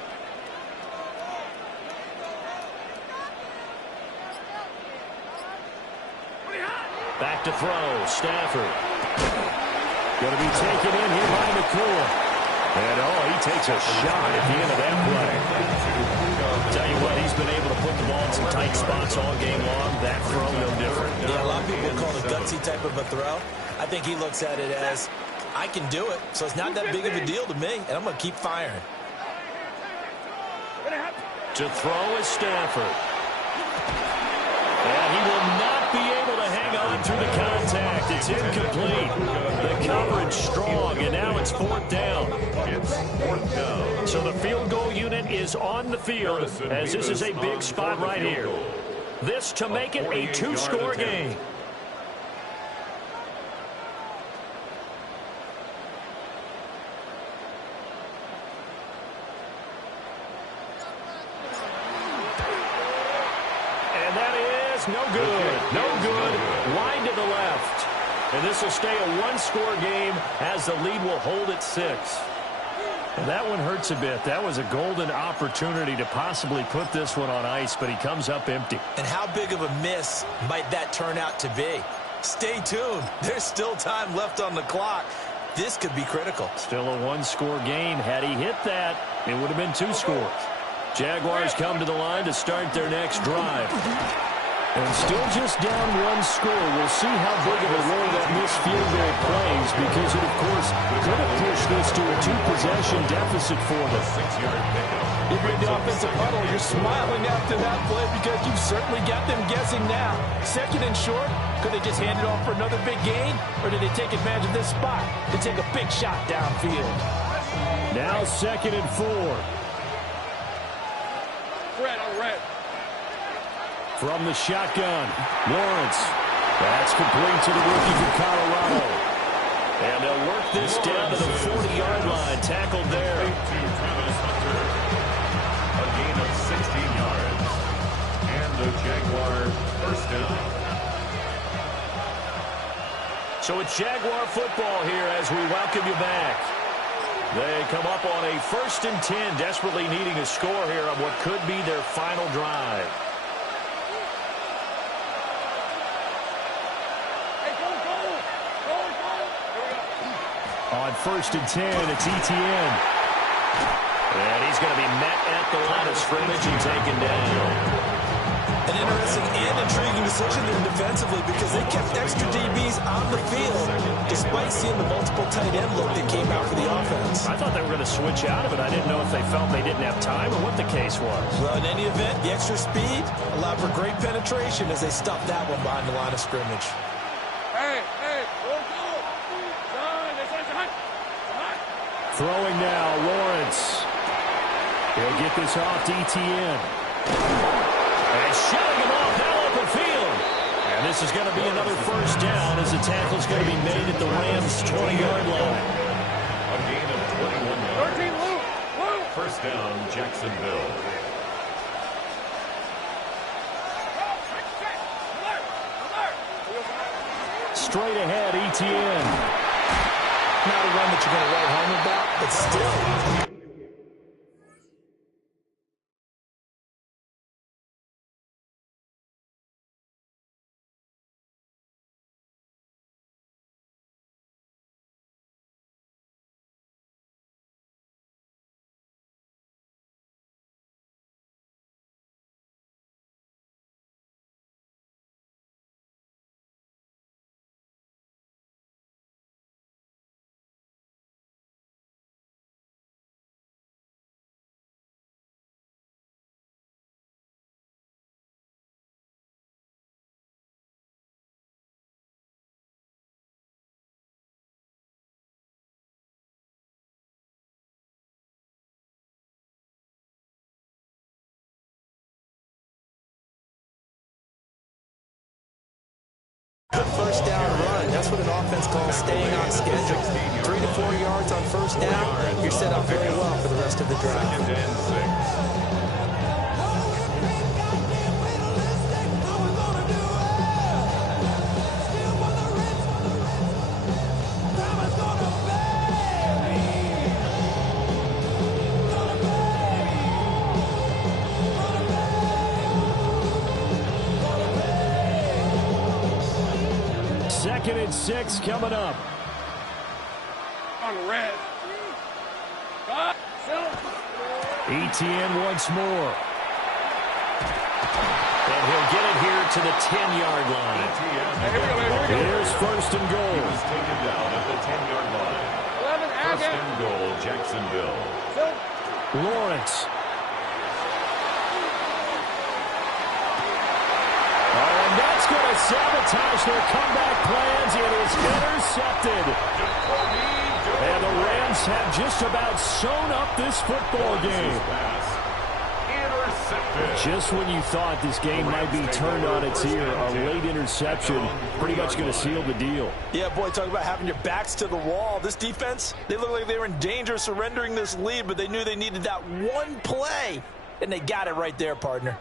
Back to throw, Stafford. Going to be taken in here by McCool. And, he takes a shot at the end of that play. Tell you what, he's been able to put the ball in some tight spots all game long. That throw, no different. Yeah, a lot of people call it a gutsy type of a throw. I think he looks at it as, I can do it, so it's not that big of a deal to me, and I'm going to keep firing. To throw is Stafford. And he will not be able to hang on through the contact. It's incomplete. The coverage strong, and now it's 4th down. It's 4th down. So the field goal unit is on the field, as this is a big spot right here. This to make it a 2-score game. No good. No good. Wide to the left. And this will stay a 1-score game as the lead will hold at 6. And that one hurts a bit. That was a golden opportunity to possibly put this one on ice, but he comes up empty. And how big of a miss might that turn out to be? Stay tuned. There's still time left on the clock. This could be critical. Still a 1-score game. Had he hit that, it would have been 2 scores. Jaguars come to the line to start their next drive. And still just down 1 score. We'll see how big of a role that missed field goal plays, because it, of course, could have pushed this to a 2-possession deficit for them. 6-yard pickup. You bring the offensive huddle, you're smiling after that play because you've certainly got them guessing now. 2nd and short, could they just hand it off for another big gain, or did they take advantage of this spot to take a big shot downfield? Now 2nd and 4. Red on red. From the shotgun, Lawrence. That's complete to the rookie from Colorado. And they'll work this down to the 40-yard line. Tackled there. To Travis Hunter. A gain of 16 yards. And the Jaguar first down. So it's Jaguar football here as we welcome you back. They come up on a 1st and 10, desperately needing a score here on what could be their final drive. On 1st and 10, it's Etienne. And he's going to be met at the line of scrimmage and taken down. An interesting and intriguing decision there defensively because they kept extra DBs on the field despite seeing the multiple tight end look that came out for the offense. I thought they were going to switch out of it. I didn't know if they felt they didn't have time or what the case was. Well, in any event, the extra speed allowed for great penetration as they stuffed that one behind the line of scrimmage. Throwing now, Lawrence. He'll get this off to ETN. And shutting him off now open field. And this is going to be another first down as the tackle's going to be made at the Rams' 20-yard line. A gain of 21 yards. First down, Jacksonville. Straight ahead, ETN. Not a run that you're going to write home about, but still. Good first down run. That's what an offense calls staying on schedule. 3 to 4 yards on first down. You're set up very well for the rest of the drive. Second and 6. Second and 6 coming up. On the red. ETN once more. And he'll get it here to the 10-yard line. Here's first and goal. He was taken down at the 10-yard line. First and goal, Jacksonville. Lawrence. Oh, and that's going to sabotage their comeback plans. It is intercepted. And the Rams have just about sewn up this football game. Just when you thought this game might be turned on its ear, a late interception pretty much going to seal the deal. Yeah, boy, talk about having your backs to the wall. This defense, they look like they were in danger of surrendering this lead, but they knew they needed that one play, and they got it right there, partner.